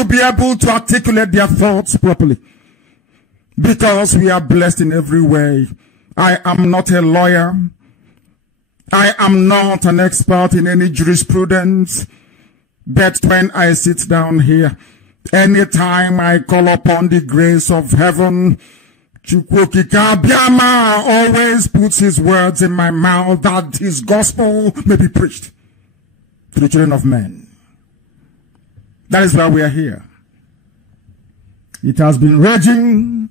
to be able to articulate their thoughts properly. Because we are blessed in every way. I am not a lawyer. I am not an expert in any jurisprudence. But when I sit down here, anytime I call upon the grace of heaven, Chukwokika Biama always puts his words in my mouth that his gospel may be preached to the children of men. That is why we are here. It has been raging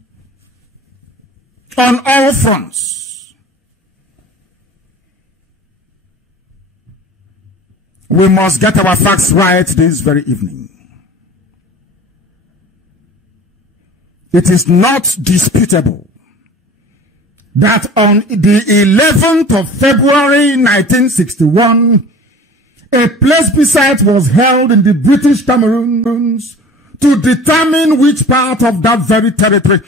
on all fronts. We must get our facts right this very evening. It is not disputable that on the 11th of February 1961, a plebiscite was held in the British Cameroons to determine which part of that very territory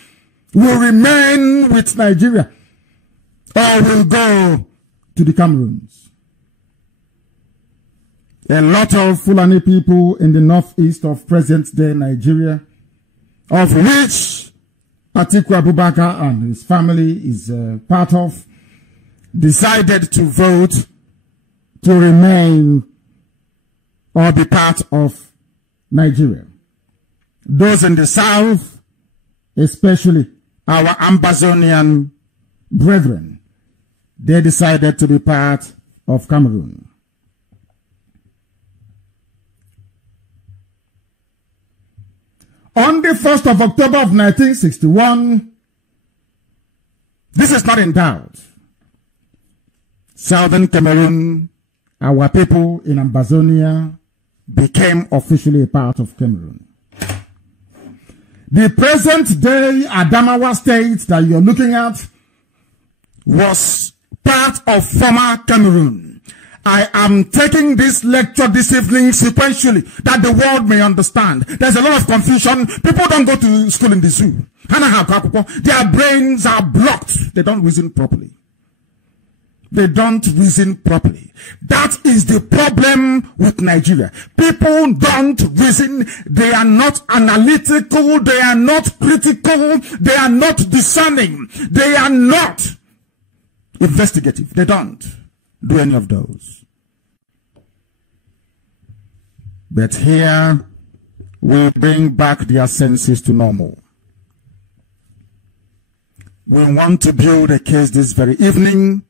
will remain with Nigeria or will go to the Cameroons. A lot of Fulani people in the northeast of present-day Nigeria, of which Atiku Abubakar and his family is part of, decided to vote to remain or be part of Nigeria. Those in the south, especially our Amazonian brethren, they decided to be part of Cameroon. On the 1st of October of 1961, this is not in doubt. Southern Cameroon, our people in Amazonia, became officially a part of Cameroon. The present-day Adamawa state that you're looking at was part of former Cameroon. I am taking this lecture this evening sequentially that the world may understand. There's a lot of confusion. People don't go to school in the zoo. Their brains are blocked. They don't reason properly. They don't reason properly. That is the problem with Nigeria. People don't reason. They are not analytical. They are not critical. They are not discerning. They are not investigative. They don't do any of those. But here we bring back their senses to normal. We want to build a case this very evening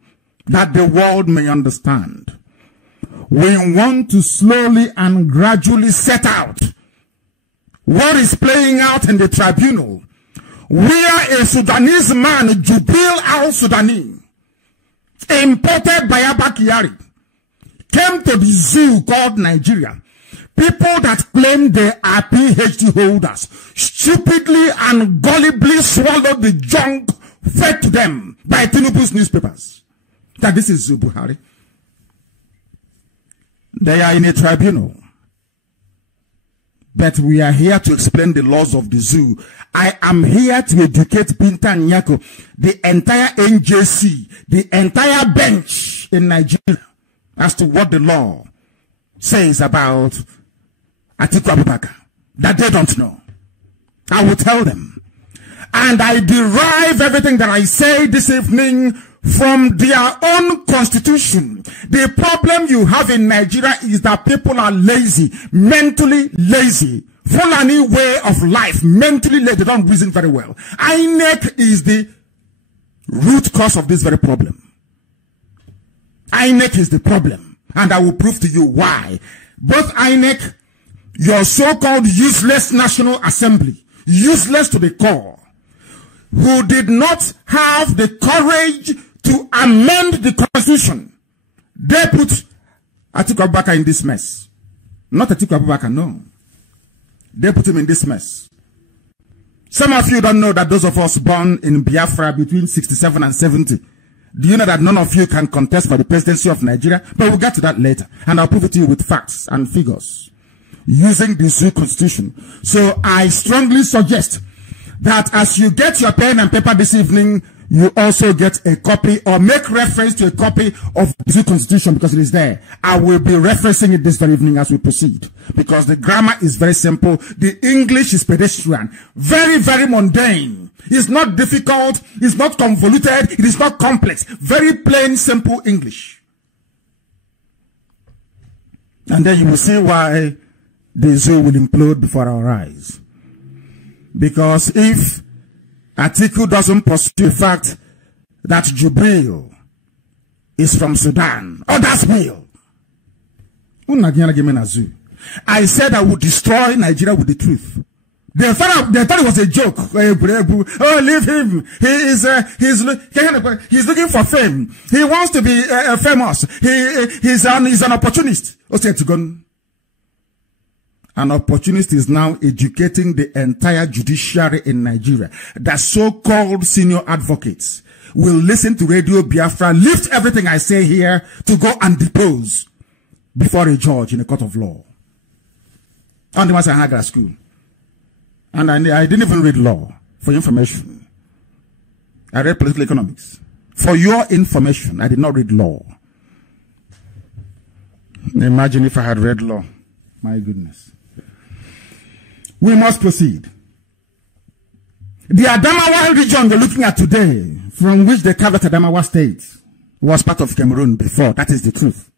that the world may understand. We want to slowly and gradually set out what is playing out in the tribunal, where a Sudanese man, Jubil al-Sudani, imported by Abba Kyari, came to the zoo called Nigeria. People that claim they are PhD holders stupidly and gullibly swallowed the junk fed to them by Tinubu's newspapers. That this is Buhari. They are in a tribunal. But we are here to explain the laws of the zoo. I am here to educate Binta Nyako, the entire NJC, the entire bench in Nigeria, as to what the law says about Atiku Abubakar that they don't know. I will tell them. And I derive everything that I say this evening from their own constitution. The problem you have in Nigeria is that people are lazy, mentally lazy. Fulani way of life, mentally lazy, they don't reason very well. INEC is the root cause of this very problem. INEC is the problem. And I will prove to you why. Both INEC, your so-called useless National Assembly, useless to the core, who did not have the courage to amend the constitution, they put Atiku Abubakar in this mess. Not Atiku Abubakar, no. They put him in this mess. Some of you don't know that those of us born in Biafra between 67 and 70, do you know that none of you can contest for the presidency of Nigeria? But we'll get to that later. And I'll prove it to you with facts and figures using this new constitution. So I strongly suggest that as you get your pen and paper this evening, you also get a copy or make reference to a copy of the Constitution because it is there. I will be referencing it this very evening as we proceed because the grammar is very simple. The English is pedestrian, very, very mundane. It's not difficult. It's not convoluted. It is not complex. Very plain, simple English. And then you will see why the zoo will implode before our eyes. Because if Atiku doesn't pursue the fact that Jubril is from Sudan, others will. I said I would destroy Nigeria with the truth. They thought it was a joke. Oh, leave him. He's looking for fame. He wants to be famous. He's an opportunist. An opportunist is now educating the entire judiciary in Nigeria. The so-called senior advocates will listen to Radio Biafra, lift everything I say here to go and depose before a judge in a court of law. On the Mazi school. And I didn't even read law, for information. I read political economics. For your information, I did not read law. Imagine if I had read law. My goodness. We must proceed. The Adamawa region we're looking at today, from which they carved Adamawa state, was part of Cameroon before. That is the truth.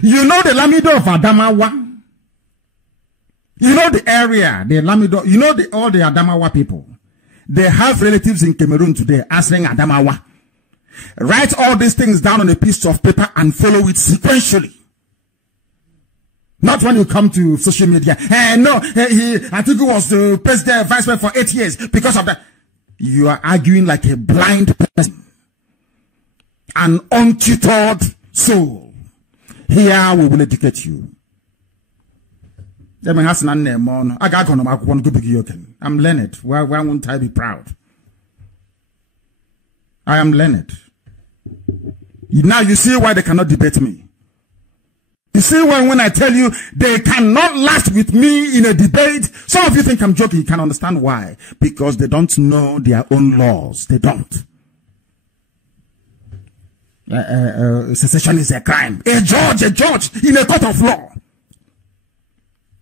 You know the Lamido of Adamawa? You know the area, the Lamido, you know all the Adamawa people. They have relatives in Cameroon today answering Adamawa. Write all these things down on a piece of paper and follow it sequentially. Not when you come to social media. I think he was the president, vice president for 8 years because of that. You are arguing like a blind person. An untutored soul. Here we will educate you. I'm learned. Why won't I be proud? I am learned. Now you see why they cannot debate me. You see when I tell you they cannot last with me in a debate. Some of you think I'm joking. You can understand why. Because they don't know their own laws. They don't. Secession is a crime. A judge in a court of law.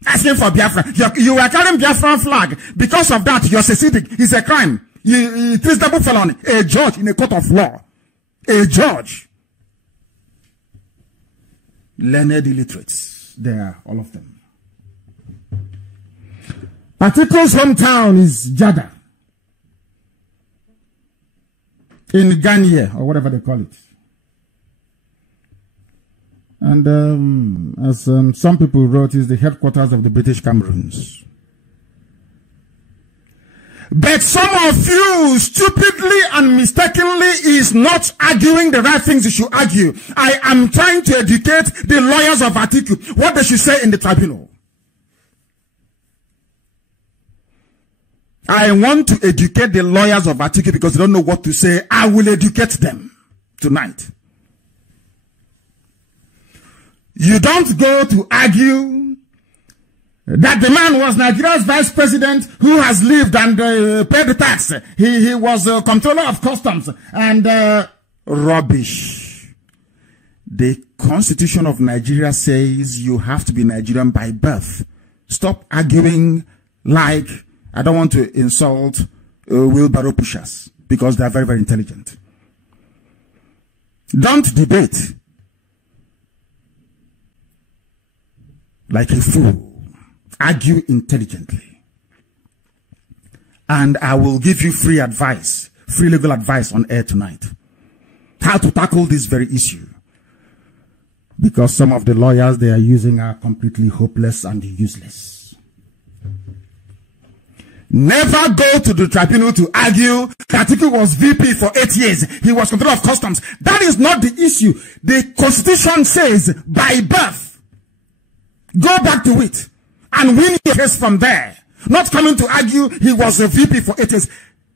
Asking for Biafra. You are carrying Biafra flag. Because of that, you're seceding. It's a crime. It is double felony. A judge in a court of law. A judge. Learned illiterates. There, all of them. Atiku's hometown is Jada. In Ghana, or whatever they call it. And as some people wrote, is the headquarters of the British Cameroons. But some of you stupidly and mistakenly is not arguing the right things you should argue. I am trying to educate the lawyers of Atiku what they should say in the tribunal. I want to educate the lawyers of Atiku because they don't know what to say. I will educate them tonight. You don't go to argue that the man was Nigeria's vice president who has lived and paid the tax. He was a controller of customs and rubbish. The Constitution of Nigeria says you have to be Nigerian by birth. Stop arguing like, I don't want to insult wheelbarrow pushers because they are very, very intelligent. Don't debate like a fool. Argue intelligently. And I will give you free advice, free legal advice on air tonight. How to tackle this very issue. Because some of the lawyers they are using are completely hopeless and useless. Never go to the tribunal to argue that Atiku was VP for 8 years. He was controller of customs. That is not the issue. The Constitution says by birth. Go back to it. And win your case from there. Not coming to argue he was a VP for 8 years.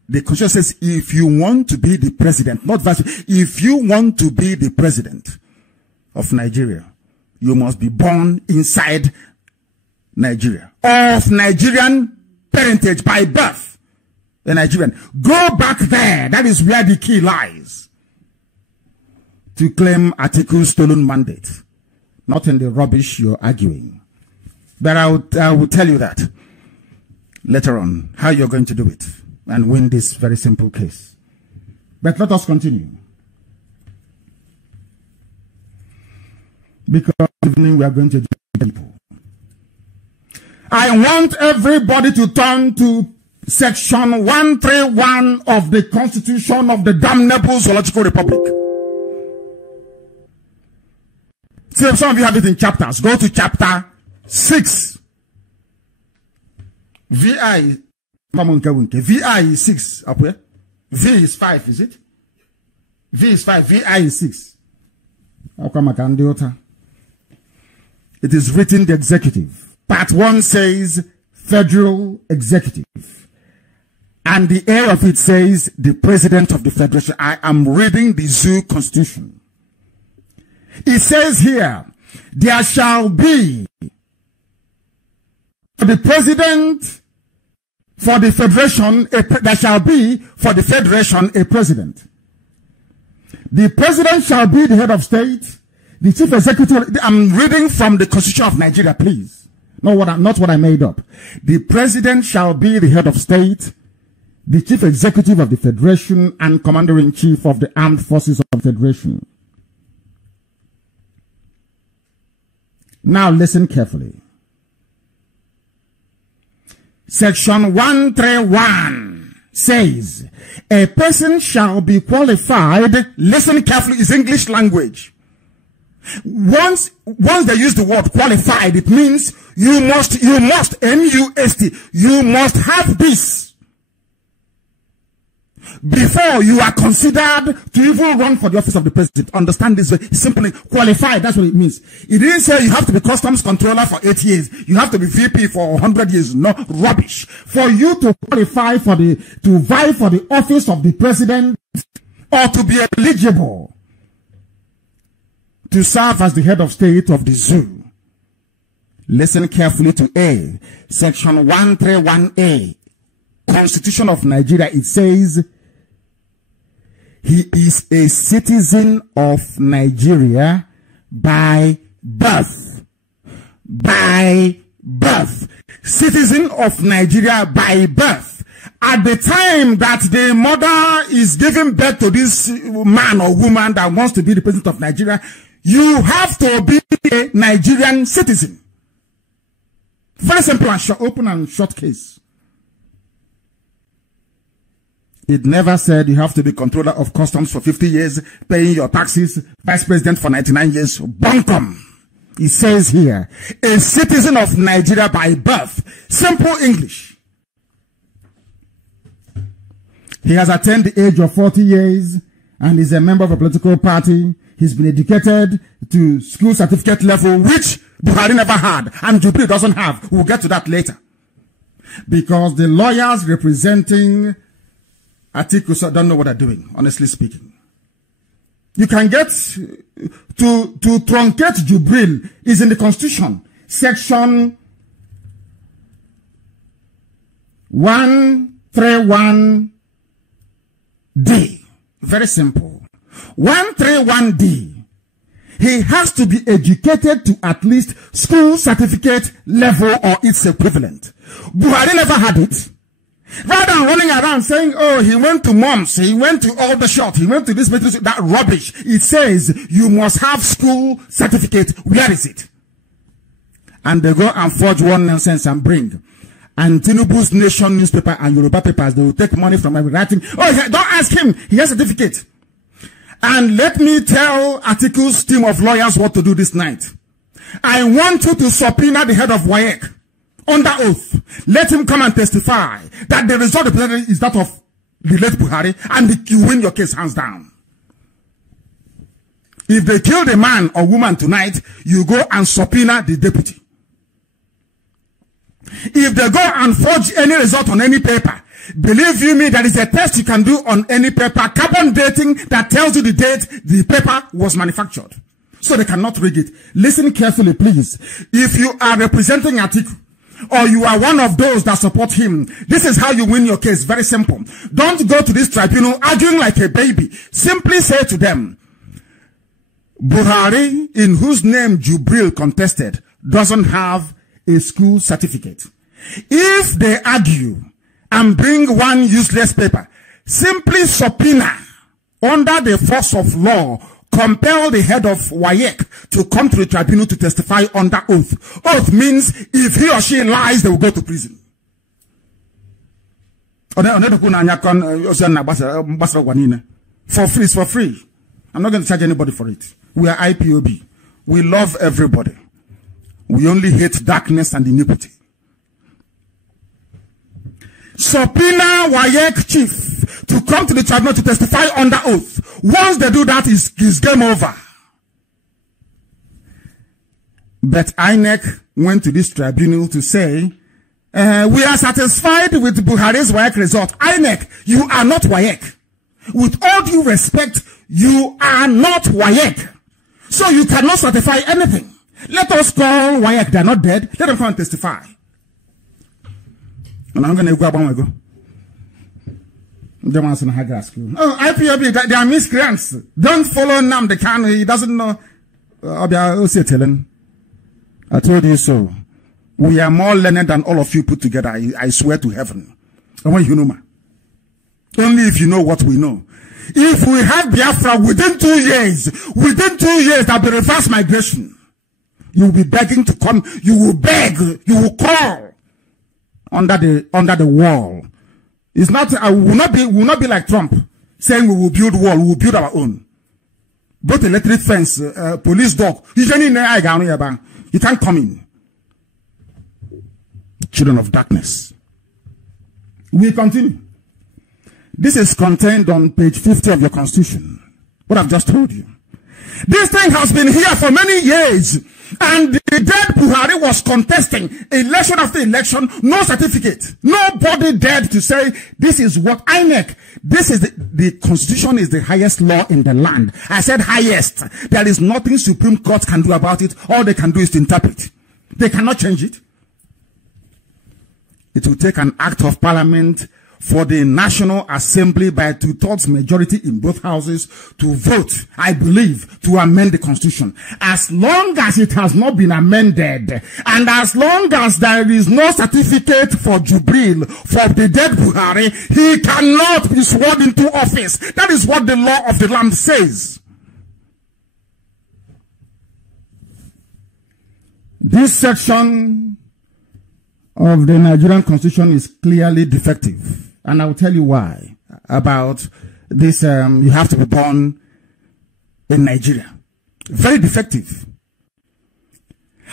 The Constitution says if you want to be the president, not vice, if you want to be the president of Nigeria, you must be born inside Nigeria. Of Nigerian parentage by birth. a Nigerian. Go back there. That is where the key lies. To claim Atiku's stolen mandate. Not in the rubbish you're arguing. But I will tell you that later on, how you're going to do it and win this very simple case. But let us continue. Because evening we are going to do people. I want everybody to turn to section 131 of the Constitution of the damnable Zoological Republic. See, some of you have it in chapters. Go to chapter 6. VI is 6 up here. V is 5, is it? V is 5, VI is 6. How come I can't do it? It is written the executive. Part 1 says federal executive. And the air of it says the president of the federation. I am reading the zoo constitution. It says here, there shall be for the president for the federation, there shall be for the federation a president. The president shall be the head of state, the chief executive. I'm reading from the Constitution of Nigeria, please. Not what I made up. The president shall be the head of state, the chief executive of the federation, and commander-in-chief of the armed forces of the federation. Now listen carefully. Section 131 says, a person shall be qualified. Listen carefully, it's English language. Once they use the word qualified, it means you must, M-U-S-T, you must have this before you are considered to even run for the office of the president. Understand this way. Simply qualified. That's what it means. It didn't say you have to be customs controller for 8 years. You have to be VP for 100 years. No, rubbish. For you to qualify to vie for the office of the president or to be eligible to serve as the head of state of the zoo. Listen carefully to A. Section 131A. Constitution of Nigeria. It says, he is a citizen of Nigeria by birth. By birth. Citizen of Nigeria by birth. At the time that the mother is giving birth to this man or woman that wants to be the president of Nigeria, you have to be a Nigerian citizen. Very simple and short, open and short case. It never said you have to be controller of customs for 50 years, paying your taxes, vice president for 99 years. Bunkum. It says here, a citizen of Nigeria by birth. Simple English. He has attained the age of 40 years and is a member of a political party. He's been educated to school certificate level, which Buhari never had and Jubilee doesn't have. We'll get to that later. Because the lawyers representing Atiku don't know what they're doing, honestly speaking. You can get to truncate Jubril is in the Constitution. Section 131D. Very simple. 131D. He has to be educated to at least school certificate level or its equivalent. Buhari never had it. Rather than running around saying, oh, he went to moms, he went to Aldershot, he went to this, that rubbish. It says you must have school certificate. Where is it? And they go and forge one nonsense and bring. And Tinubu's Nation newspaper and Yoruba papers, they will take money from every writing. Oh, don't ask him. He has a certificate. And let me tell Atiku's team of lawyers what to do this night. I want you to subpoena the head of WAEC. Under oath, let him come and testify that the result of the president is that of the late Buhari, and you win your case hands down. If they kill the man or woman tonight, you go and subpoena the deputy. If they go and forge any result on any paper, believe you me, there is a test you can do on any paper, carbon dating, that tells you the date the paper was manufactured. So they cannot rig it. Listen carefully, please. If you are representing Atiku, or you are one of those that support him, this is how you win your case. Very simple. Don't go to this tribunal arguing like a baby. Simply say to them, Buhari, in whose name Jubril contested, doesn't have a school certificate. If they argue and bring one useless paper, simply subpoena under the force of law, compel the head of WAEC to come to the tribunal to testify under oath. Oath means if he or she lies, they will go to prison. For free, it's for free. I'm not going to charge anybody for it. We are IPOB. We love everybody. We only hate darkness and iniquity. Subpoena WAEC chief to come to the tribunal to testify under oath. Once they do that, is game over. But INEC went to this tribunal to say, we are satisfied with Buhari's WAEC result. INEC, you are not WAEC. With all due respect, you are not WAEC. So you cannot certify anything. Let us call WAEC. They are not dead. Let them come and testify. And I'm going to go. Oh, IPOB, they are miscreants. Don't follow Nnamdi Kanu. He doesn't know. I told you so. We are more learned than all of you put together. I swear to heaven. I want you to know. Only if you know what we know. If we have Biafra within 2 years, there'll be reverse migration. You will be begging to come. You will beg. You will call under the wall. It's not. Will not be like Trump saying we will build wall. We will build our own. Both electric fence, police dog. You can't come in. Children of darkness. We continue. This is contained on page 50 of your constitution. What I've just told you. This thing has been here for many years. And the dead Buhari was contesting election after election, no certificate. Nobody dared to say, this is what INEC, this is the constitution is the highest law in the land. I said highest. There is nothing Supreme Court can do about it. All they can do is to interpret. They cannot change it. It will take an act of parliament for the National Assembly by 2/3 majority in both houses to vote, I believe, to amend the constitution. As long as it has not been amended, and as long as there is no certificate for Jubril, for the dead Buhari, he cannot be sworn into office. That is what the law of the land says. This section of the Nigerian constitution is clearly defective. And I will tell you why. About this, you have to be born in Nigeria. Very defective.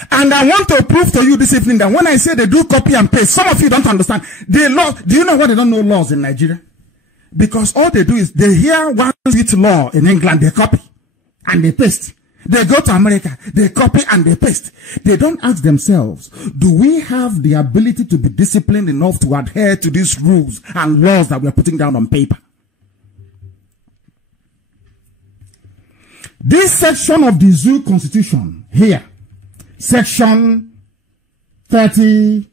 And I want to prove to you this evening that when I say they do copy and paste, some of you don't understand. The law, do you know why they don't know laws in Nigeria? Because all they do is they hear one sweet law in England, they copy and they paste. They go to America, they copy and they paste. They don't ask themselves, do we have the ability to be disciplined enough to adhere to these rules and laws that we are putting down on paper? This section of the Zoo Constitution here, section 30,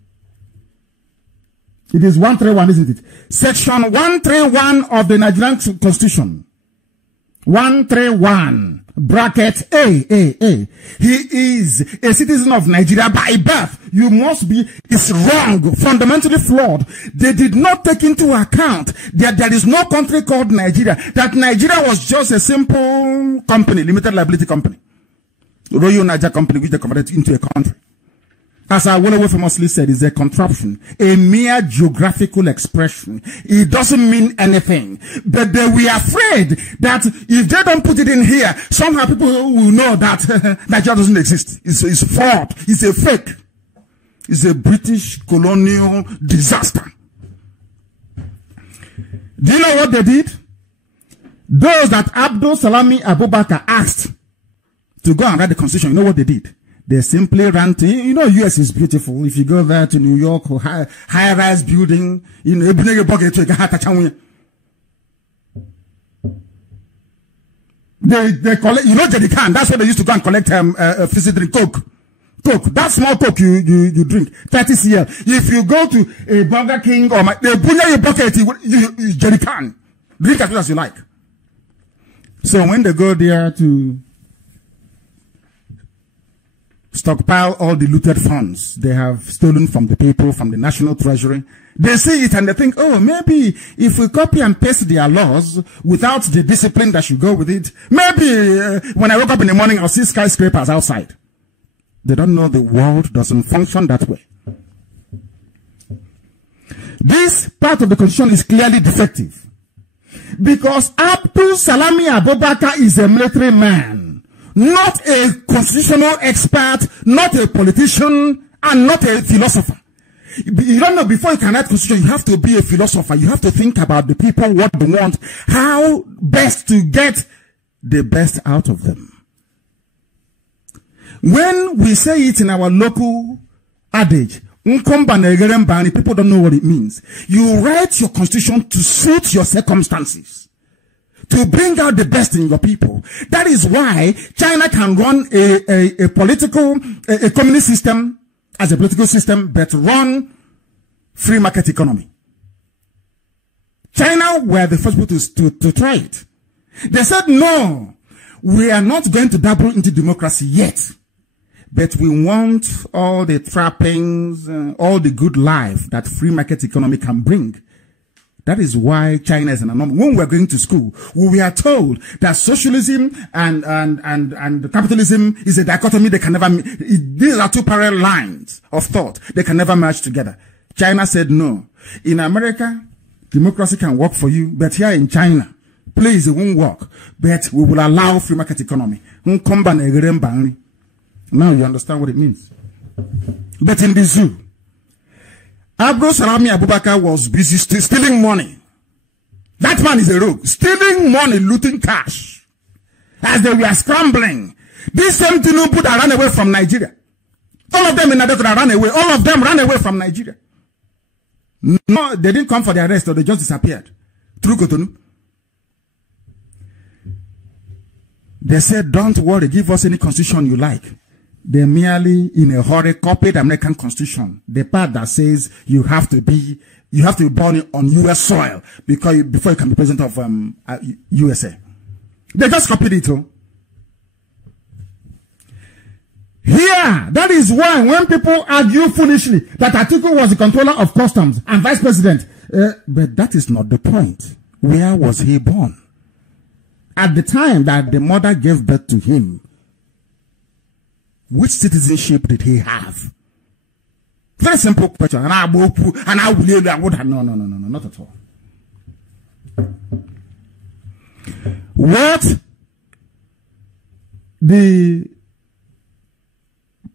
it is 131, isn't it? Section 131 of the Nigerian Constitution. 131. Bracket A. He is a citizen of Nigeria by birth. You must be, it's wrong, fundamentally flawed. They did not take into account that there is no country called Nigeria, that Nigeria was just a simple company, limited liability company. Royal Niger company, which they converted into a country. As Awolowo famously said, is a contraption, a mere geographical expression. It doesn't mean anything. But they were afraid that if they don't put it in here, somehow people will know that Nigeria doesn't exist. It's fraud. It's a fake. It's a British colonial disaster. Do you know what they did? Those that Abdul Salami Abubakar asked to go and write the constitution, you know what they did? They simply ran to, you know, US is beautiful. If you go there to New York or high-rise building, you know, they collect, you know, Jerry Khan, that's where they used to go and collect fizzy drink Coke. Coke, that small Coke you drink, 30 cl. If you go to a Burger King or they put in your bucket, you jerry can. Drink as much as you like. So when they go there to stockpile all the looted funds they have stolen from the people, from the national treasury, they see it and they think, oh, maybe if we copy and paste their laws without the discipline that should go with it, maybe when I wake up in the morning, I'll see skyscrapers outside. They don't know the world doesn't function that way. This part of the constitution is clearly defective because Abdul Salami Abubakar is a military man, not a constitutional expert, not a politician, and not a philosopher. You don't know, before you can write constitution, you have to be a philosopher. You have to think about the people, what they want, how best to get the best out of them. When we say it in our local adage, people don't know what it means. You write your constitution to suit your circumstances, to bring out the best in your people. That is why China can run a communist system as a political system, but run free market economy. China were the first people to try it. They said, no, we are not going to dabble into democracy yet, but we want all the trappings, all the good life that free market economy can bring. That is why China is an anomaly. When we were going to school, we were told that socialism and capitalism is a dichotomy. They can never, these are two parallel lines of thought. They can never merge together. China said no. In America, democracy can work for you, but here in China, please, it won't work. But we will allow free market economy. Now you understand what it means. But in the zoo, Abdul Salami Abubakar was busy stealing money. That man is a rogue. Stealing money, looting cash. As they were scrambling. This same Tinubu that ran away from Nigeria. All of them in Nigeria ran away. All of them ran away from Nigeria. No, they didn't come for the arrest or they just disappeared. Through Cotonou. They said, don't worry, give us any constitution you like. They merely, in a hurry, copied the American Constitution. The part that says you have to be born on U.S. soil before you can be president of USA. They just copied it. Here, that is why when people argue foolishly that Atiku was the controller of customs and vice president, but that is not the point. Where was he born? At the time that the mother gave birth to him, which citizenship did he have? Very simple question. No, not at all. What the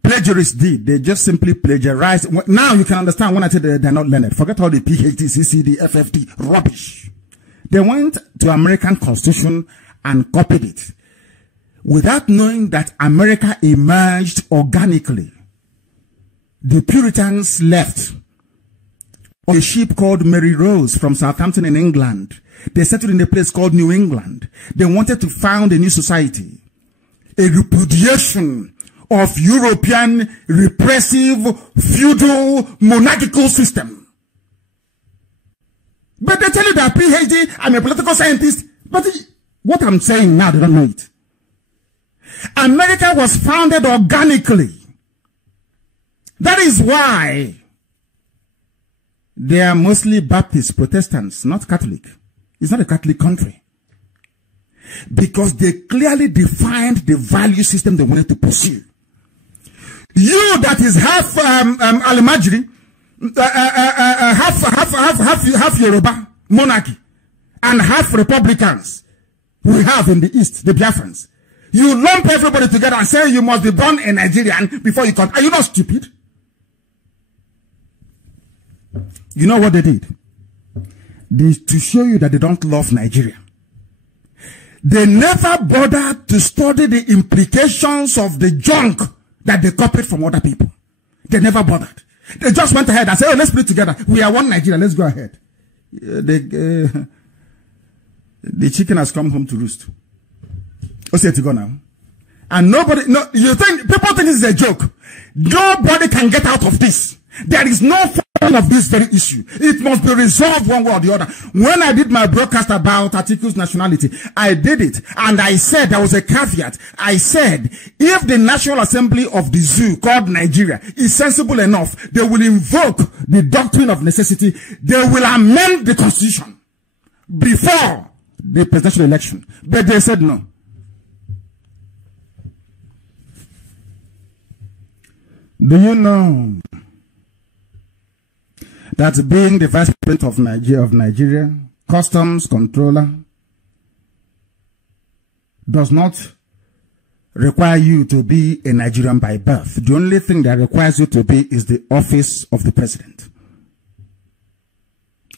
plagiarists did, they just simply plagiarized. Now you can understand when I say they're not learned. Forget all the PhD, CCD, FFT, rubbish. They went to American Constitution and copied it, without knowing that America emerged organically. The Puritans left on a ship called Mary Rose from Southampton in England. They settled in a place called New England. They wanted to found a new society, a repudiation of European repressive, feudal, monarchical system. But they tell you that PhD, I'm a political scientist, but what I'm saying now, they don't know it. America was founded organically. That is why they are mostly Baptist Protestants, not Catholic. It's not a Catholic country. Because they clearly defined the value system they wanted to pursue. You that is half Al-Majri, half Yoruba monarchy, and half Republicans we have in the East, the Biafrans. You lump everybody together and say you must be born a Nigerian before you come. Are you not stupid? You know what they did? To show you that they don't love Nigeria. They never bothered to study the implications of the junk that they copied from other people. They never bothered. They just went ahead and said, oh, let's put it together. We are one Nigeria. Let's go ahead. The chicken has come home to roost. What's it to go now? And nobody, no, you think, people think this is a joke. Nobody can get out of this. There is no form of this very issue. It must be resolved one way or the other. When I did my broadcast about Atiku's nationality, I did it. And I said, there was a caveat. I said, if the National Assembly of the Zoo called Nigeria is sensible enough, they will invoke the doctrine of necessity. They will amend the constitution before the presidential election. But they said no. Do you know that being the vice president of Nigeria, customs controller, does not require you to be a Nigerian by birth? The only thing that requires you to be is the office of the president.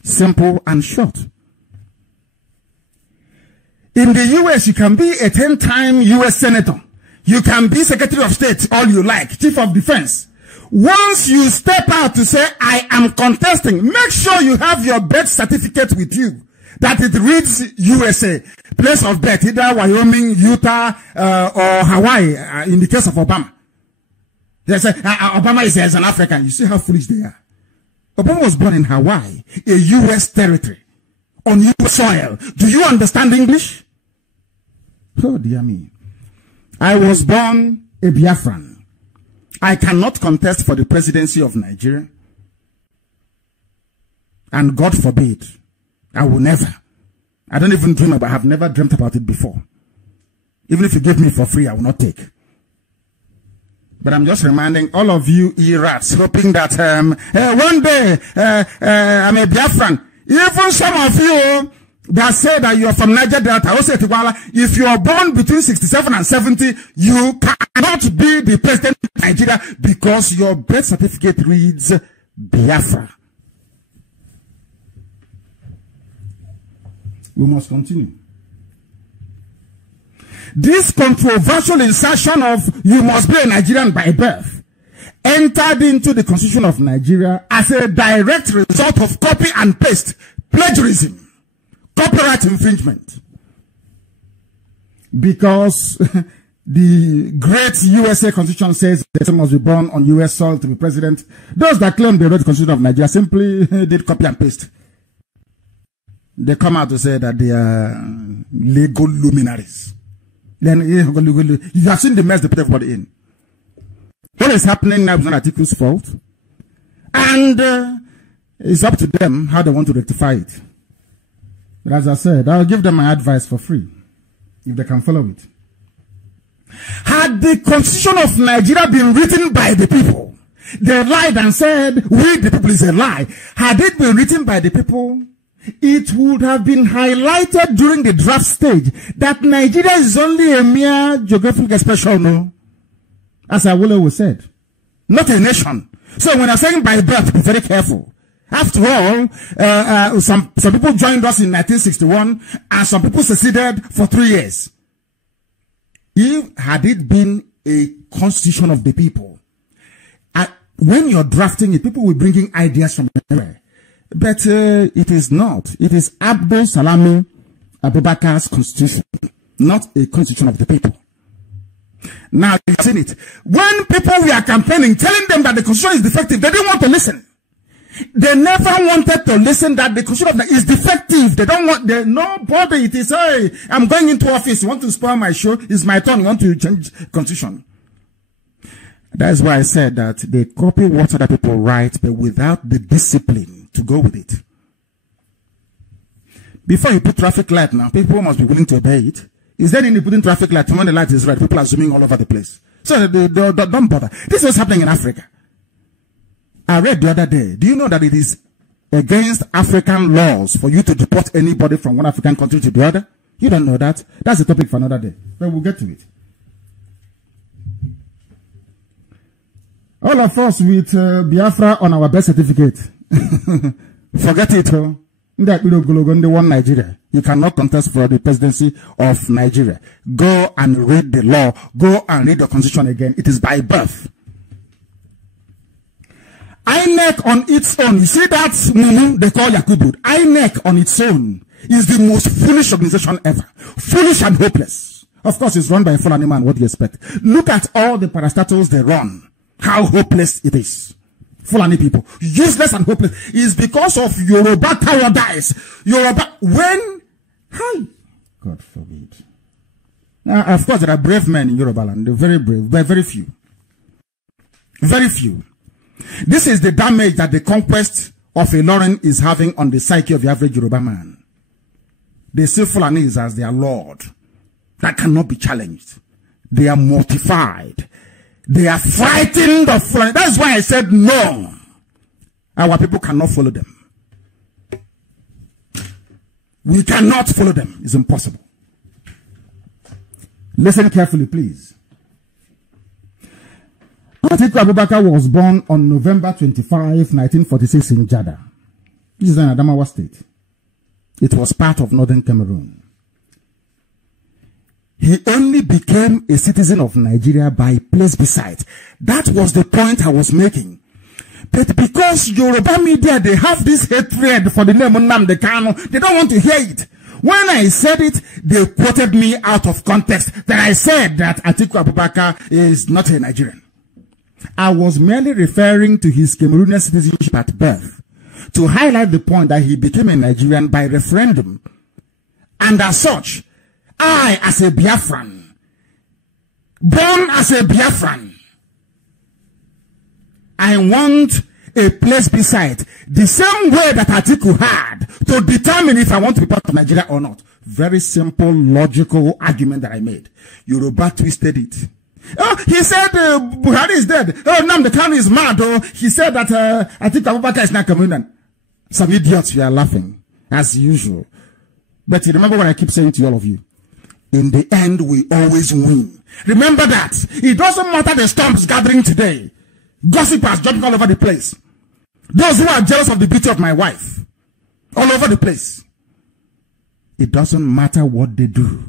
Simple and short. In the US, you can be a 10-time US senator. You can be Secretary of State, all you like, Chief of Defense. Once you step out to say, I am contesting, make sure you have your birth certificate with you, that it reads USA, place of birth, either Wyoming, Utah, or Hawaii, in the case of Obama. They say, Obama is an African. You see how foolish they are. Obama was born in Hawaii, a US territory, on US soil. Do you understand English? Oh, dear me. I was born a Biafran. I cannot contest for the presidency of Nigeria. And God forbid, I will never. I don't even dream about it. I have never dreamt about it before. Even if you give me for free, I will not take. But I'm just reminding all of you E-rats, hoping that one day I'm a Biafran. Even some of you that say that you are from Niger Delta, also if you are born between 67 and 70, you cannot be the president of Nigeria because your birth certificate reads Biafra. We must continue. This controversial insertion of you must be a Nigerian by birth entered into the Constitution of Nigeria as a direct result of copy and paste, plagiarism, copyright infringement. Because the great USA Constitution says that someone must be born on US soil to be president. Those that claim they wrote the Constitution of Nigeria simply did copy and paste. They come out to say that they are legal luminaries. Then you have seen the mess they put everybody in. What is happening now is not Atiku's fault. And it's up to them how they want to rectify it. But as I said, I'll give them my advice for free, if they can follow it. Had the Constitution of Nigeria been written by the people, they lied and said, we the people is a lie. Had it been written by the people, it would have been highlighted during the draft stage that Nigeria is only a mere geographical expression, no? As I will always said. Not a nation. So when I'm saying by birth, be very careful. After all, some people joined us in 1961 and some people seceded for 3 years. Had it been a constitution of the people, when you're drafting it, people will bring in ideas from everywhere. But it is not. It is Abdul Salami Abubakar's constitution, not a constitution of the people. Now, you've seen it. When people were campaigning, telling them that the constitution is defective, they didn't want to listen. They never wanted to listen that the constitution is defective. They don't want, nobody, it is, hey, I'm going into office, you want to spoil my show, it's my turn, you want to change constitution. That's why I said that they copy what other people write, but without the discipline to go with it. Before you put traffic light now, people must be willing to obey it. Is there any putting traffic light? When the light is red, people are zooming all over the place. So don't bother. This is what's happening in Africa. I read the other day. Do you know that it is against African laws for you to deport anybody from one African country to the other? You don't know that. That's a topic for another day. But we'll get to it. All of us with Biafra on our birth certificate. Forget it. The one Nigeria. You cannot contest for the presidency of Nigeria. Go and read the law. Go and read the constitution again. It is by birth. INEC on its own. You see that Mumu they call Yakubu. INEC on its own is the most foolish organization ever. Foolish and hopeless. Of course, it's run by a Fulani man. What do you expect? Look at all the parastatals they run. How hopeless it is. Fulani people. Useless and hopeless. It's because of Yoruba cowardice. Yoruba, when... Hi. God forbid. Now, of course, there are brave men in Yoruba land. They're very brave, but very few. Very few. This is the damage that the conquest of Ilorin is having on the psyche of the average Yoruba man. They see Fulanis as their lord. That cannot be challenged. They are mortified. They are frightened of Fulani. That's why I said no. Our people cannot follow them. We cannot follow them. It's impossible. Listen carefully, please. Atiku Abubakar was born on November 25, 1946 in Jada. This is in Adamawa State. It was part of northern Cameroon. He only became a citizen of Nigeria by plebiscite. That was the point I was making. But because Yoruba media, they have this hatred for the name Nnamdi Kanu, they don't want to hear it. When I said it, they quoted me out of context that I said that Atiku Abubakar is not a Nigerian. I was merely referring to his Cameroonian citizenship at birth to highlight the point that he became a Nigerian by referendum. And as such, I, as a Biafran, born as a Biafran, I want a plebiscite the same way that Atiku had to determine if I want to be part of Nigeria or not. Very simple, logical argument that I made. Yoruba twisted it. Oh, he said Buhari is dead. Oh, Nnamdi Kanu is mad. Oh, he said that Atiku Abubakar is not Cameroonian. Some idiots, you are laughing, as usual. But you remember what I keep saying to all of you. In the end, we always win. Remember that. It doesn't matter the storms gathering today. Gossipers jumping all over the place. Those who are jealous of the beauty of my wife. All over the place. It doesn't matter what they do.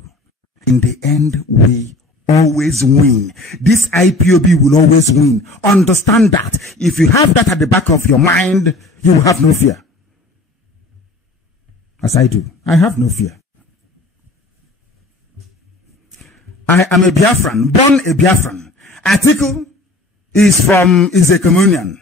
In the end, we always win. This IPOB will always win. Understand that. If you have that at the back of your mind, you will have no fear. As I do. I have no fear. I am a Biafran, born a Biafran. Atiku is a Cameroonian.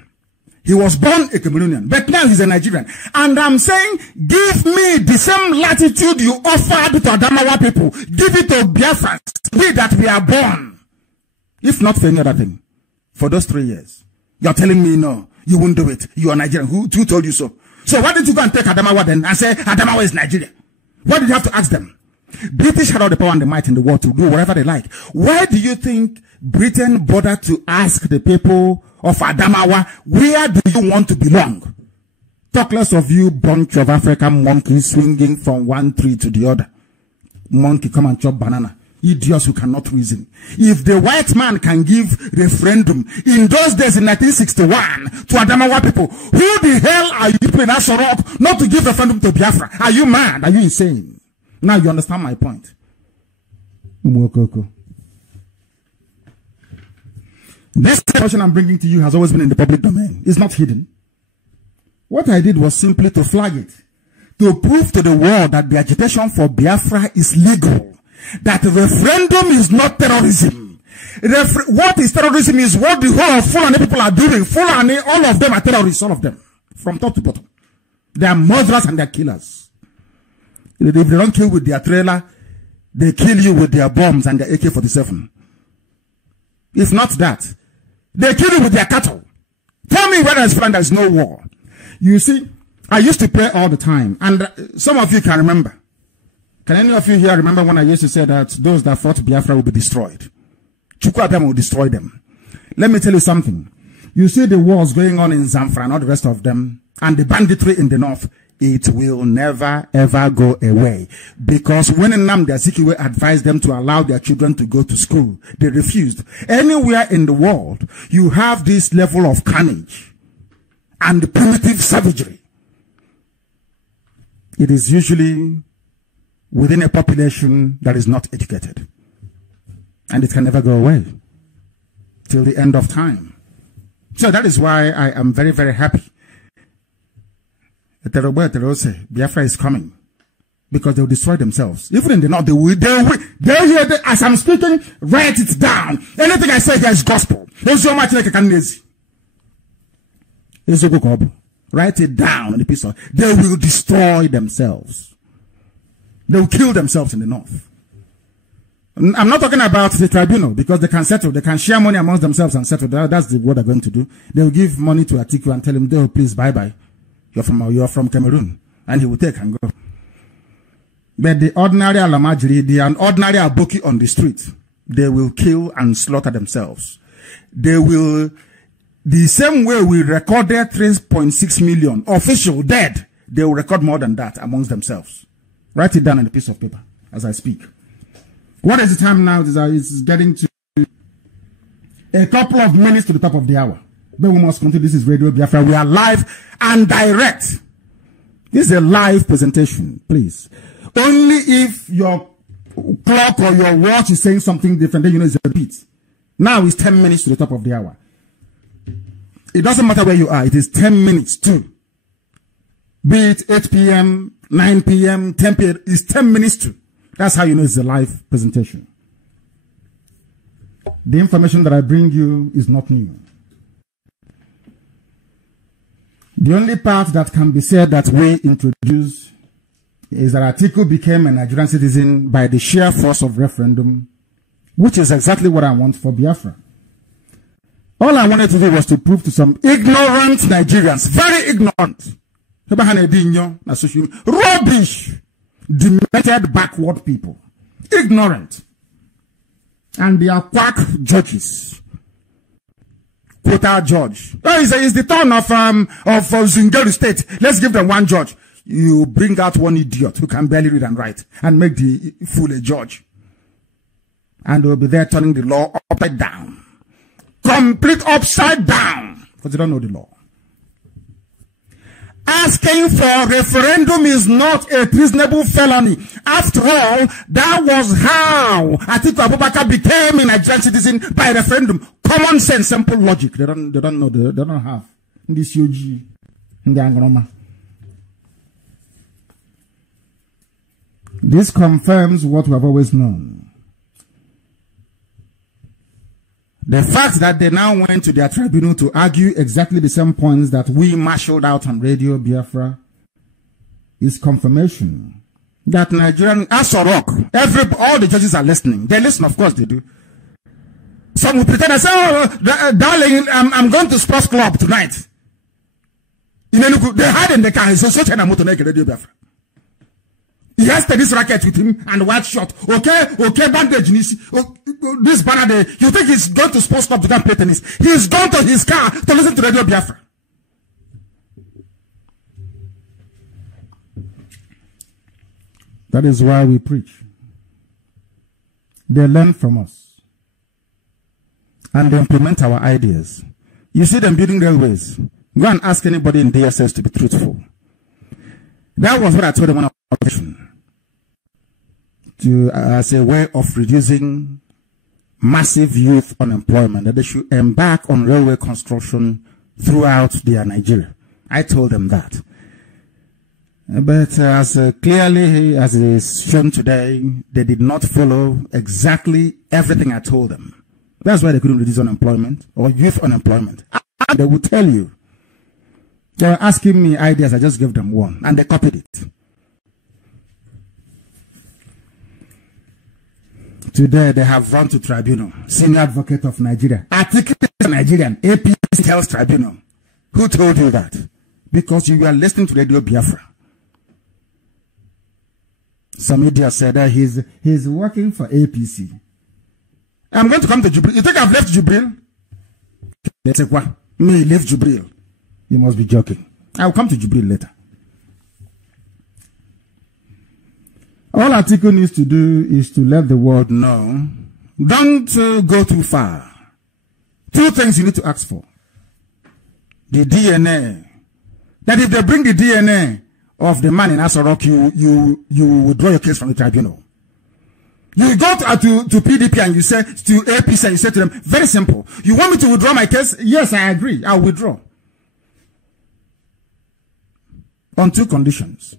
He was born a Cameroonian, but now he's a Nigerian. And I'm saying, give me the same latitude you offered to Adamawa people. Give it to Biafrans. We that we are born. If not for any other thing. For those 3 years. You're telling me, no, you won't do it. You are Nigerian. Who told you so? So why didn't you go and take Adamawa then and say, Adamawa is Nigeria? Why did you have to ask them? British had all the power and the might in the world to do whatever they like. Why do you think Britain bothered to ask the people of Adamawa, where do you want to belong? Talk less of you bunch of African monkeys swinging from one tree to the other. Monkey come and chop banana. Idiots who cannot reason. If the white man can give referendum in those days in 1961 to Adamawa people, who the hell are you people in Asorok not to give referendum to Biafra? Are you mad? Are you insane? Now you understand my point. This question I'm bringing to you has always been in the public domain. It's not hidden. What I did was simply to flag it. To prove to the world that the agitation for Biafra is legal. That referendum is not terrorism. What is terrorism is what the whole of Fulani people are doing. Fulani, all of them are terrorists, all of them. From top to bottom. They are murderers and they are killers. If they don't kill with their trailer, they kill you with their bombs and their AK-47. If not that, they kill you with their cattle. Tell me where there's no war. You see, I used to pray all the time, and some of you can remember. Can any of you here remember when I used to say that those that fought Biafra will be destroyed? Chukwuabem will destroy them. Let me tell you something. You see the wars going on in Zamfara and all the rest of them, and the banditry in the north. It will never ever go away. Because when Nnamdi Azikiwe advised them to allow their children to go to school, they refused. Anywhere in the world, you have this level of carnage and primitive savagery. It is usually within a population that is not educated. And it can never go away till the end of time. So that is why I am very, very happy. Biafra is coming. Because they will destroy themselves. Even in the north, they'll hear that as I'm speaking, write it down. Anything I say here is gospel. Write it down on the piece of. They will destroy themselves. They will kill themselves in the north. I'm not talking about the tribunal because they can settle. They can share money amongst themselves and settle. That's what they're going to do. They will give money to Atiku and tell him, "Oh, please, bye-bye. You're from Cameroon," and he will take and go. But the ordinary Alamajiri, the ordinary Aboki on the street, they will kill and slaughter themselves. They will, the same way we recorded 3.6 million official dead, they will record more than that amongst themselves. Write it down on a piece of paper as I speak. What is the time now? It's getting to a couple of minutes to the top of the hour. But we must continue. This is Radio Biafra. We are live and direct. This is a live presentation, please. Only if your clock or your watch is saying something different, then you know it's a repeat. Now it's 10 minutes to the top of the hour. It doesn't matter where you are. It is 10 minutes to. Be it 8 p.m., 9 p.m., 10 p.m. It's 10 minutes to. That's how you know it's a live presentation. The information that I bring you is not new. The only part that can be said that we introduce is that Atiku became a Nigerian citizen by the sheer force of referendum, which is exactly what I want for Biafra. All I wanted to do was to prove to some ignorant Nigerians, very ignorant, rubbish, demented, backward people, ignorant, and they are quack judges. Quota judge. Oh, it's the turn of Zungeru State. Let's give them one judge. You bring out one idiot who can barely read and write and make the fool a judge. And they'll be there turning the law upside down. Complete upside down. Because they don't know the law. Asking for referendum is not a treasonable felony. After all, that was how Atiku Abubakar became a Nigerian citizen by referendum. Common sense, simple logic. They don't know. They don't have this UG in the Angroma. This confirms what we have always known. The fact that they now went to their tribunal to argue exactly the same points that we marshaled out on Radio Biafra is confirmation that Nigerian Asorok, all the judges are listening. They listen, of course they do. Some will pretend and say, "Oh, darling, I'm going to sports club tonight." They hide in the car. So such an motor Radio Biafra. He has tennis racket with him and white shot. Okay, bandage. This banner, you think he's going to sports club to go and play tennis? He's gone to his car to listen to Radio Biafra. That is why we preach. They learn from us. And they implement our ideas. You see them building railways. Go and ask anybody in DSS to be truthful. That was what I told them when I was as a way of reducing massive youth unemployment, that they should embark on railway construction throughout their Nigeria. I told them that. But as clearly as it is shown today, they did not follow exactly everything I told them. That's why they couldn't reduce unemployment or youth unemployment. And they would tell you. They were asking me ideas, I just gave them one, and they copied it. Today, they have run to tribunal. Senior advocate of Nigeria. Atiku is Nigerian. APC tells tribunal. Who told you that? Because you were listening to Radio Biafra. Some media said that he's working for APC. I'm going to come to Jubril. You think I've left Jubril? They say, what? Me left Jubril. You must be joking. I'll come to Jubril later. All Atiku needs to do is to let the world know. Don't go too far. Two things you need to ask for. The DNA. That if they bring the DNA of the man in Asorok, you withdraw your case from the tribunal. You go to PDP and you say to APC and you say to them, very simple. You want me to withdraw my case? Yes, I agree. I'll withdraw. On two conditions.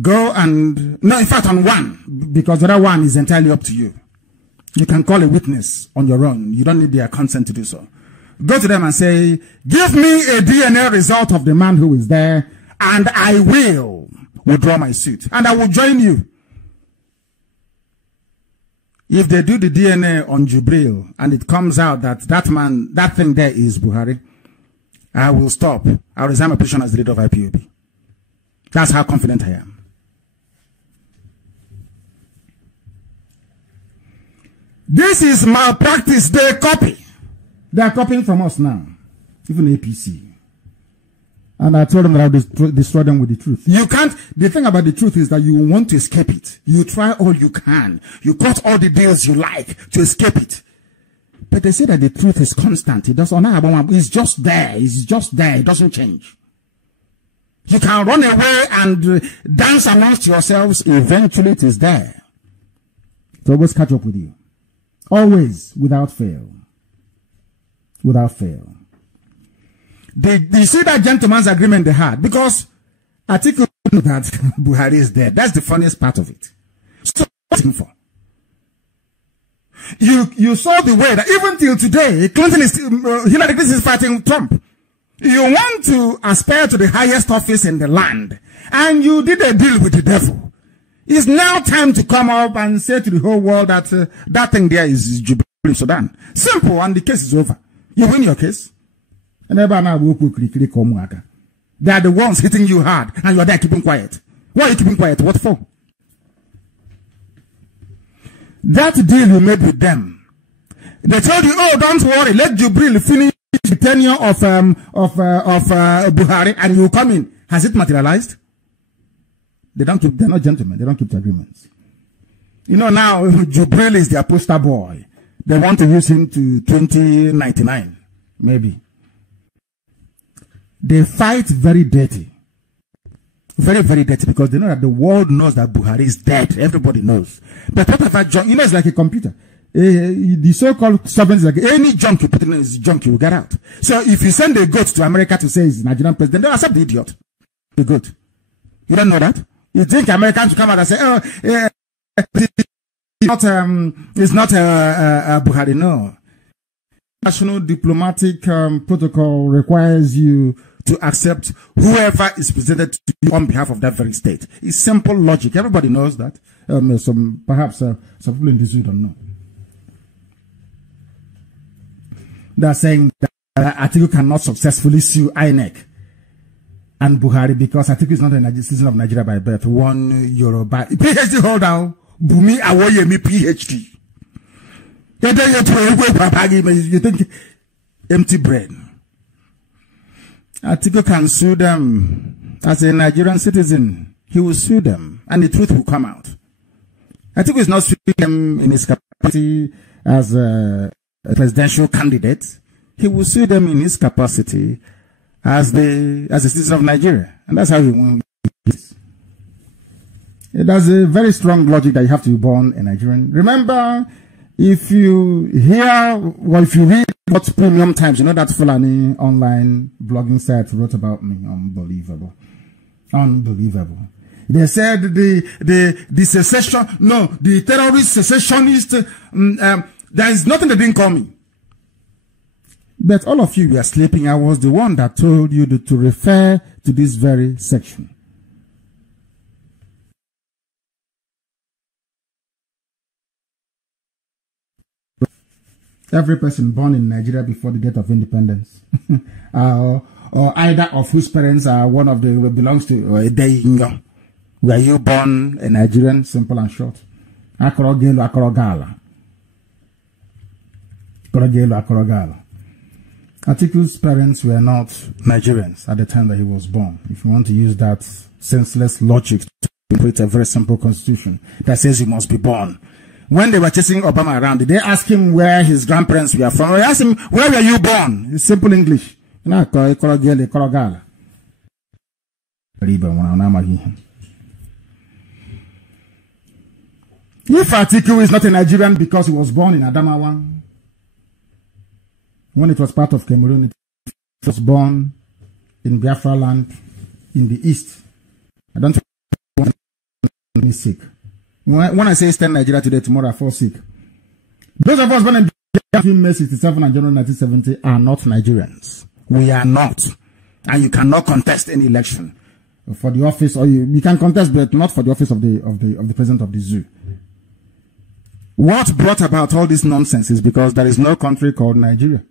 Go and, no, in fact, on one, because the other one is entirely up to you. You can call a witness on your own. You don't need their consent to do so. Go to them and say, give me a DNA result of the man who is there, and I will withdraw my suit. And I will join you. If they do the DNA on Jubril, and it comes out that that man, that thing there is Buhari, I will stop. I'll resign my position as the leader of IPOB. That's how confident I am. This is malpractice. They copy. They are copying from us now. Even APC. And I told them that I'll destroy them with the truth. You can't. The thing about the truth is that you want to escape it. You try all you can. You cut all the deals you like to escape it. But they say that the truth is constant. It doesn't. It's just there. It's just there. It doesn't change. You can run away and dance amongst yourselves. Eventually it is there. It always catch up with you. Always, without fail. Without fail. You see that gentleman's agreement they had? Because Atiku knew that Buhari is dead. That's the funniest part of it. So what's he for? You saw the way that even till today, Hillary Clinton is fighting Trump. You want to aspire to the highest office in the land, and you did a deal with the devil. It's now time to come up and say to the whole world that that thing there is Jubilee Sudan. Simple, and the case is over. You win your case. And they are the ones hitting you hard, and you are there keeping quiet. Why are you keeping quiet? What for? That deal you made with them, they told you, oh, don't worry, let Jubril finish the tenure of Buhari, and you come in. Has it materialized? They're not gentlemen. They don't keep the agreements. You know, now Jubril is their poster boy. They want to use him to 2099, maybe. They fight very dirty. Very, very dirty, because they know that the world knows that Buhari is dead. Everybody knows. But what about junk? You know, it's like a computer. The so-called sovereignty is like any junk you put in is junk, you will get out. So if you send a goat to America to say he's Nigerian president, they'll accept the idiot. The goat. You don't know that? You think Americans will come out and say, oh, it's not Buhari. No. National diplomatic protocol requires you to accept whoever is presented to you on behalf of that very state. It's simple logic. Everybody knows that. Perhaps some people in this zoo don't know. They're saying that Atiku cannot successfully sue INEC and Buhari because Atiku is not a citizen of Nigeria by birth. One Yoruba PhD holder, Bumi Awoyemi PhD. You think empty brain. Atiku can sue them as a Nigerian citizen. He will sue them, and the truth will come out. Atiku is not suing them in his capacity as a presidential candidate. He will sue them in his capacity as a citizen of Nigeria, and that's how he wants it. There's a very strong logic that you have to be born a Nigerian. Remember, if you hear, or if you read what Premium Times, you know that Fulani online blogging site wrote about me. Unbelievable. Unbelievable. They said the secession, no, the terrorist secessionist, there is nothing they didn't call me. But all of you were sleeping. I was the one that told you to refer to this very section. Every person born in Nigeria before the date of independence, or either of whose parents are one of the belongs to a day. Were you born a Nigerian? Simple and short. Akorogelu, akorogala. Akorogelu, akorogala. Atiku's parents were not Nigerians at the time that he was born. If you want to use that senseless logic to create a very simple constitution that says you must be born. When they were chasing Obama around, did they ask him where his grandparents were from? They asked him, where were you born? It's simple English. If Atiku is not a Nigerian because he was born in Adamawa, when it was part of Cameroon, it was born in Biafra land in the east. I don't think me sick. When I say stand Nigeria today, tomorrow I fall sick. Those of us born in between May 67 and January 1970 are not Nigerians. We are not. And you cannot contest any election for the office, or you can contest, but not for the office of the president of the zoo. What brought about all this nonsense is because there is no country called Nigeria.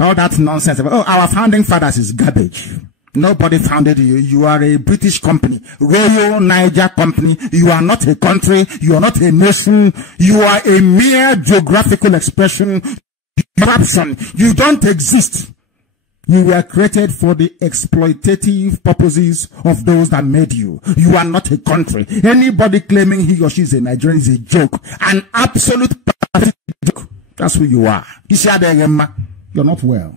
All that nonsense about, oh, our founding fathers is garbage. Nobody founded you. You are a British company, Royal Niger Company. You are not a country. You are not a nation. You are a mere geographical expression. Corruption. You don't exist. You were created for the exploitative purposes of those that made you. You are not a country. Anybody claiming he or she is a Nigerian is a joke. An absolute joke. That's who you are. You're not well.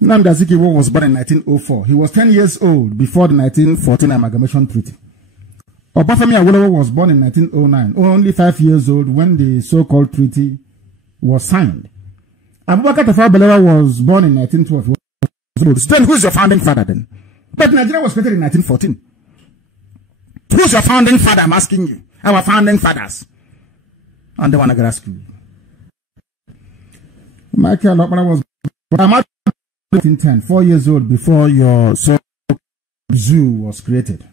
Nnamdi Kanu was born in 1904. He was 10 years old before the 1914 Amalgamation Treaty. Obafemi Awolowo was born in 1909, only 5 years old when the so-called treaty was signed. Abubakar Tafawa Balewa was born in 1912. Then who's your founding father then? But Nigeria was created in 1914. Who's your founding father? I'm asking you. Our founding fathers. And they want to ask you. Michael Okpara was born in 1910, 4 years old before your zoo was created.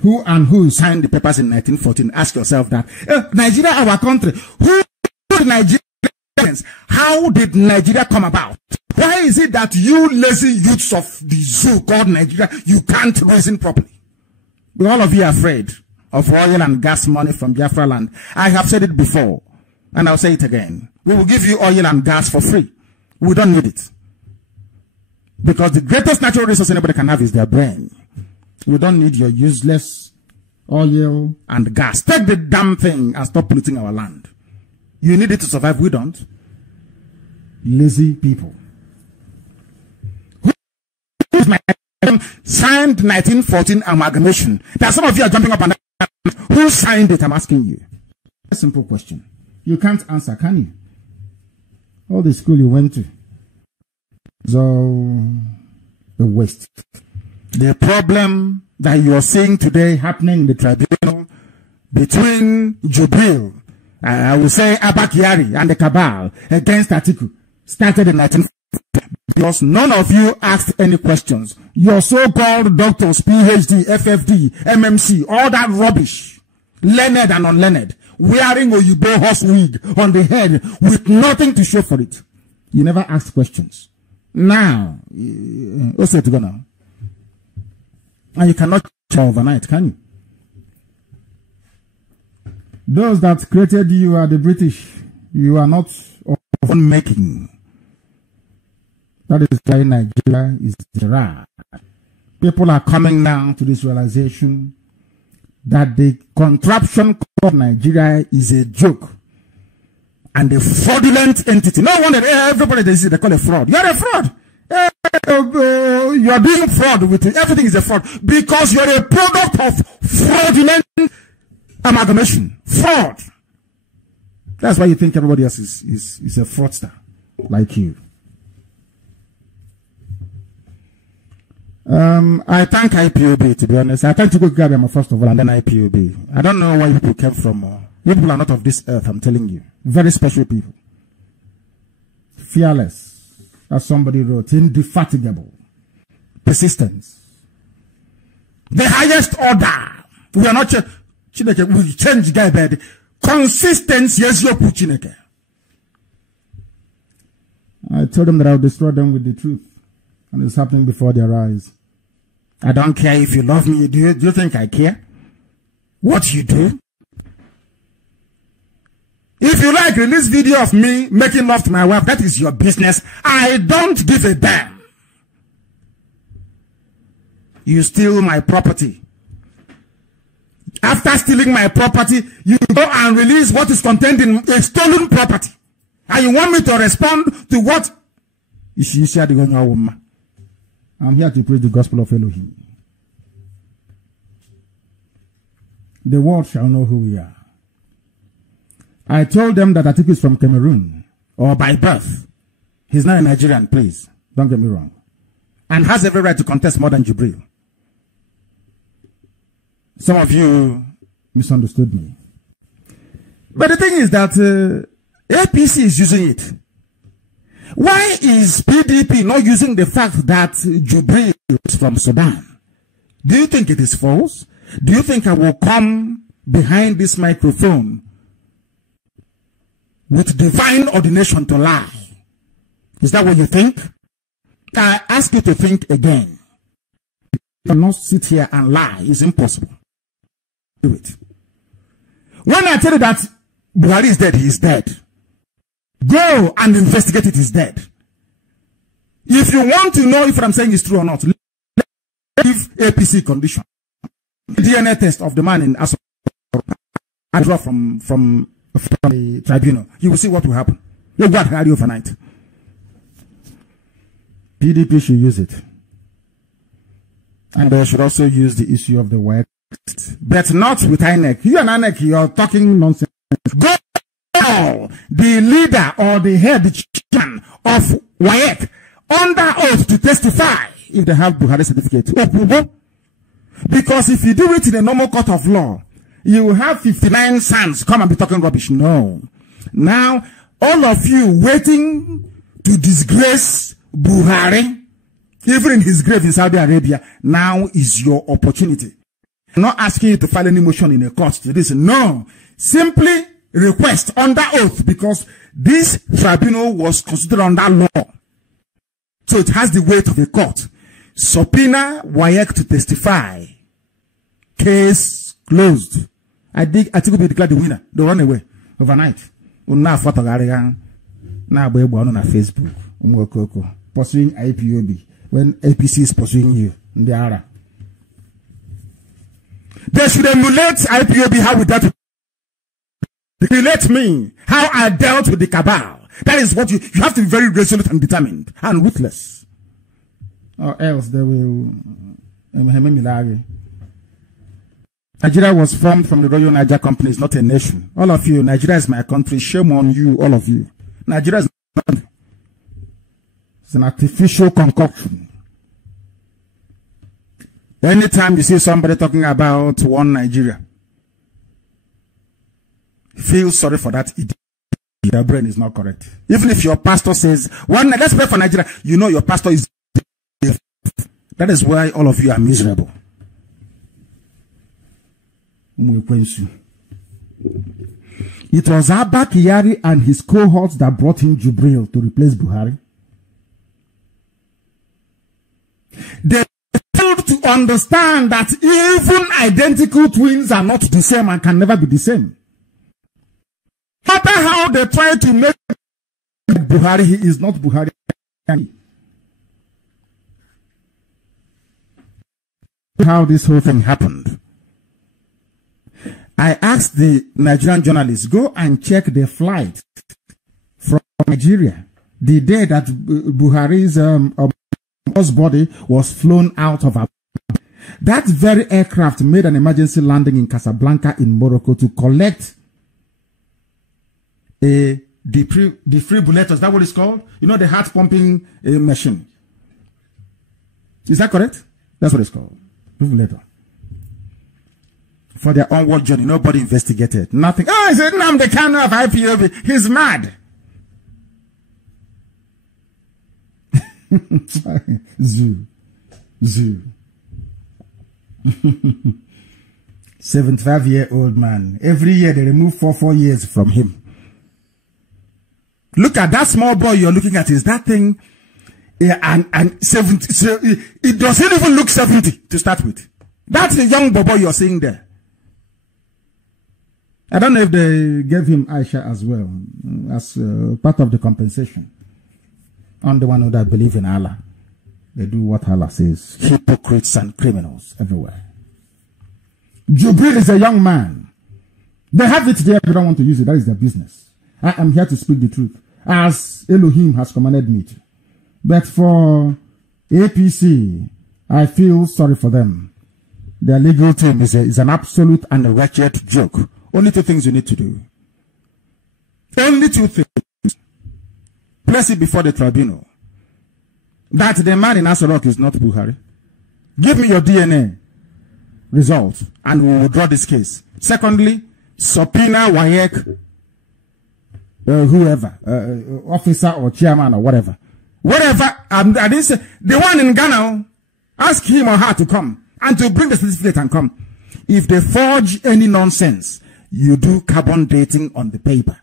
Who signed the papers in 1914? Ask yourself that. Nigeria, our country. Who did Nigeria? How did Nigeria come about? Why is it that you lazy youths of the zoo called Nigeria, you can't reason properly? But all of you are afraid of oil and gas money from Biafra land. I have said it before, and I'll say it again. We will give you oil and gas for free. We don't need it. Because the greatest natural resource anybody can have is their brain. We don't need your useless oil and gas. Take the damn thing and stop polluting our land. You need it to survive. We don't. Lazy people. Who is my signed 1914 amalgamation? There are some of you are jumping up and down. Who signed it? I'm asking you. A simple question. You can't answer, can you? All the school you went to. So, the waste. The problem that you are seeing today happening in the tribunal between Jubril, I will say Abba Kyari, and the cabal against Atiku started in 1940 because none of you asked any questions. Your so-called doctors, PhD, FFD, MMC, all that rubbish, learned and unlearned, wearing Oyibo horse wig on the head with nothing to show for it. You never asked questions. Now, what's it to go now? And you cannot change overnight, can you? Those that created you are the British. You are not of own making. That is why Nigeria is dry. People are coming now to this realization that the contraption called Nigeria is a joke and a fraudulent entity. No wonder everybody they call a fraud. You're a fraud. You're doing fraud with it. Everything is a fraud because you're a product of fraudulent amalgamation. Fraud. That's why you think everybody else is a fraudster like you. I thank IPOB, to be honest. I thank Chukwuka Gabiyama first of all, and then IPOB. I don't know where people came from. You people are not of this earth, I'm telling you. Very special people. Fearless, as somebody wrote, indefatigable, persistence. The highest order. We are not Chineke. We change guy bed. Consistency, yes, you put Chineke. I told them that I would destroy them with the truth. And it's happening before their eyes. I don't care if you love me. Do you think I care? What you do? If you like, release video of me making love to my wife. That is your business. I don't give a damn. You steal my property. After stealing my property, you go and release what is contained in a stolen property. And you want me to respond to what? I'm here to preach the gospel of Elohim. The world shall know who we are. I told them that Atiku is from Cameroon, or by birth. He's not a Nigerian, please. Don't get me wrong. And has every right to contest more than Jubril. Some of you misunderstood me. But the thing is that APC is using it. Why is PDP not using the fact that Jubril is from Sudan? Do you think it is false? Do you think I will come behind this microphone with divine ordination to lie? Is that what you think? I ask you to think again. You cannot sit here and lie. It's impossible. Do it. When I tell you that Buhari is dead, he is dead. Go and investigate it, he's dead. If you want to know if what I'm saying is true or not, give APC condition. DNA test of the man in Aso. I draw from the tribunal. You will see what will happen. You got radio overnight. PDP should use it. And they should also use the issue of the WAEC. But not with INEC. You and INEC, you're talking nonsense. Go! The leader or the head chairman of WAEC under oath to testify if they have Buhari certificate. Because if you do it in a normal court of law, you will have 59 sons come and be talking rubbish. No. Now, all of you waiting to disgrace Buhari, even in his grave in Saudi Arabia, now is your opportunity. I'm not asking you to file any motion in a court to this. No. Simply request under oath, because this tribunal was considered under law. So it has the weight of a court. Subpoena WAEC to testify. Case closed. I think will be declared the winner. They run away overnight. Now on Facebook. Pursuing IPOB. When APC is pursuing you. They should emulate IPOB. How would that relate me? How I dealt with the cabal. That is what you have to be very resolute and determined and ruthless. Or else they will. Nigeria was formed from the Royal Niger Company. It's not a nation. All of you, Nigeria is my country. Shame on you, all of you. Nigeria is not. It's an artificial concoction. Anytime you see somebody talking about one Nigeria, feel sorry for that idiot. Their brain is not correct. Even if your pastor says, let's pray for Nigeria, you know your pastor is. That is why all of you are miserable. It was Abba Kyari and his cohorts that brought in Jubril to replace Buhari. They failed to understand that even identical twins are not the same and can never be the same. No matter how they try to make Buhari, he is not Buhari. How this whole thing happened. I asked the Nigerian journalists, go and check the flight from Nigeria the day that Buhari's body was flown out of Abuja. That very aircraft made an emergency landing in Casablanca in Morocco to collect the defibrillator. Is that what it's called? You know, the heart pumping machine. Is that correct? That's what it's called. Defibrillator. For their onward journey, nobody investigated. Nothing. Oh, it's Nnamdi Kanu of IPOB. He's mad. Zoo. 75-year-old man. Every year they remove 4 years from him. Look at that small boy you're looking at. Is that thing? Yeah, and 70. So it doesn't even look 70 to start with. That's the young boy you're seeing there. I don't know if they gave him Aisha as well, as part of the compensation. I'm the one that believe in Allah. They do what Allah says. Hypocrites and criminals everywhere. Jubril is a young man. They have it there, they don't want to use it. That is their business. I am here to speak the truth, as Elohim has commanded me to. But for APC, I feel sorry for them. Their legal team is an absolute and a wretched joke. Only 2 things you need to do. Only 2 things. Place it before the tribunal. That the man in Aso Rock is not Buhari. Give me your DNA. result and we will withdraw this case. Secondly, subpoena WAEC, whoever, officer or chairman or whatever. Whatever, I didn't say, the one in Ghana, ask him or her to come and to bring the certificate and come. If they forge any nonsense, you do carbon dating on the paper.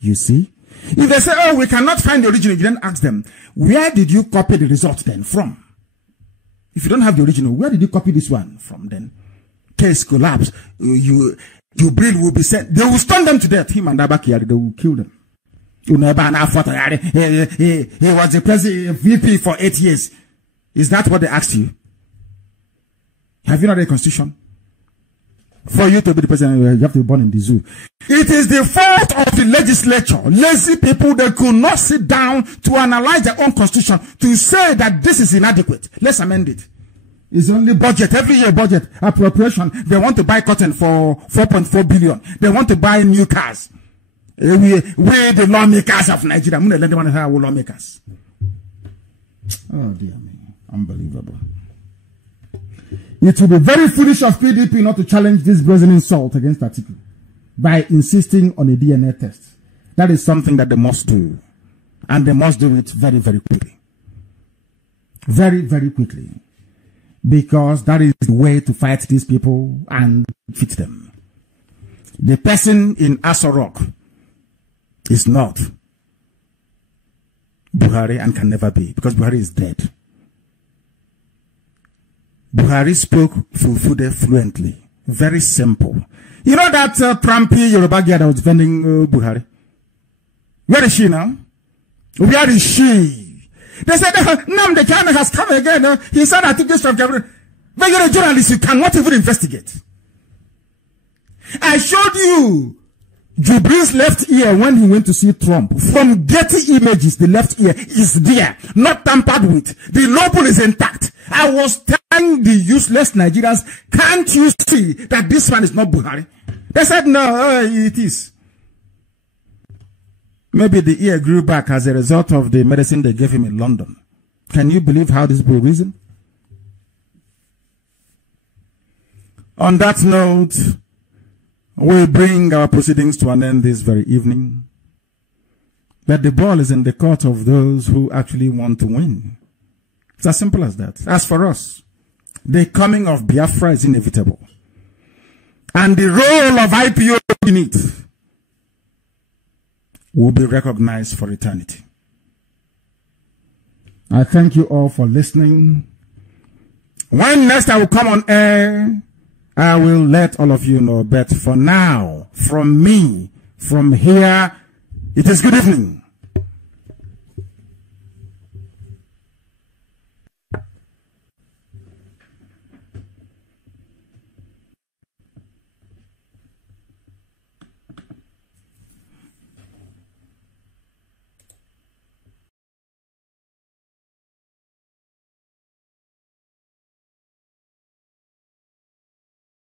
You see? If they say, oh, we cannot find the original, you then ask them, where did you copy the result then from? If you don't have the original, where did you copy this one from then? Case collapse. Your bill will be sent. They will stone them to death. Him and Abakari, they will kill them. He was the president, VP for 8 years. Is that what they asked you? Have you not read the Constitution? For you to be the president, you have to be born in the zoo. It is the fault of the legislature. Lazy people, they could not sit down to analyze their own constitution to say that this is inadequate. Let's amend it. It's only budget, every year budget, appropriation. They want to buy cotton for 4.4 billion. They want to buy new cars. We the lawmakers of Nigeria. I'm going to let them know how lawmakers. Oh dear me. Unbelievable. It will be very foolish of PDP not to challenge this brazen insult against Atiku by insisting on a DNA test. That is something that they must do. And they must do it very, very quickly. Very, very quickly. Because that is the way to fight these people and defeat them. The person in Aso Rock is not Buhari and can never be, because Buhari is dead. Buhari spoke Fulfude fluently. Very simple. You know that Prampy Yoruba girl that was defending Buhari? Where is she now? Where is she? They said, Nnamdi Kanu has come again. He said, I took this from Gabriel. But you're a journalist, you cannot even investigate. I showed you Jibril's left ear when he went to see Trump. From Getty Images, the left ear is there, not tampered with. The lobe is intact. I was telling the useless Nigerians, can't you see that this man is not Buhari? They said, no, it is. Maybe the ear grew back as a result of the medicine they gave him in London. Can you believe how this will reason? On that note, we'll bring our proceedings to an end this very evening. But the ball is in the court of those who actually want to win. It's as simple as that. As for us, the coming of Biafra is inevitable. And the role of IPO in it will be recognized for eternity. I thank you all for listening. When next I will come on air, I will let all of you know. But for now, from me, from here, it is good evening.